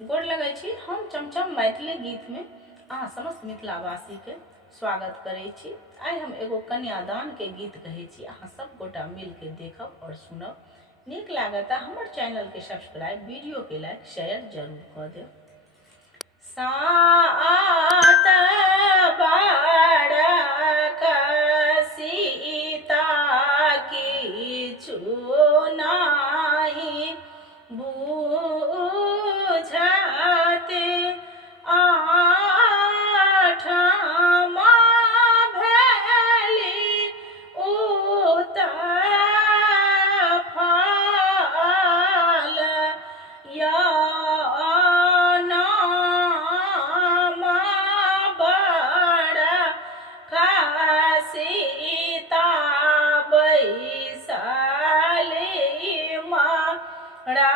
गोड़ लगै छी। हम चमचम मैथिली गीत में अहाँ समस्त मिथिलावासी के स्वागत करै छी। आइ हम एगो कन्यादान के गीत कहै छी, अहाँ सब गोटा मिल के देखब और सुनब। नीक लागत हमर चैनल के सब्सक्राइब, वीडियो के लाइक शेयर जरूर कर देब। सात बारक सीता किछु नाही बुझते, आठमा भेली उतफल, यानमा बड़का सीता बैसली मरा